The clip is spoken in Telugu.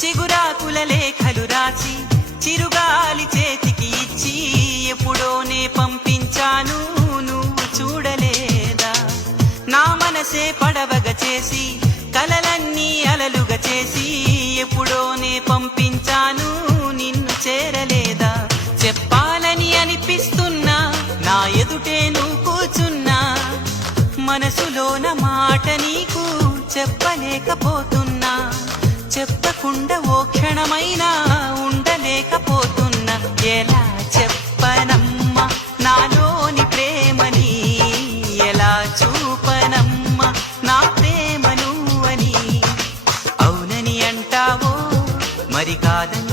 చిగురాకుల లేఖలు రాసి చిరుగాలి చేతికి ఇచ్చి ఎప్పుడోనే పంపించాను నువ్వు చూడలేదా. నా మనసే పడవగా చేసి కలలన్నీ అలలుగా చేసి ఎప్పుడోనే పంపించాను నిన్ను చేరలేదా. చెప్పాలని అనిపిస్తున్నా నా ఎదుటే నువ్వు కూర్చున్నా మనసులోన మాట నీకు చెప్పలేకపోతున్నా. చెప్పకుండా ఓ క్షణమైనా ఉండలేకపోతున్నా. ఎలా చెప్పనమ్మా నాలోని ప్రేమని, ఎలా చూపనమ్మా నా ప్రేమ నువ్వని. అవునని అంటావో మరి కాదని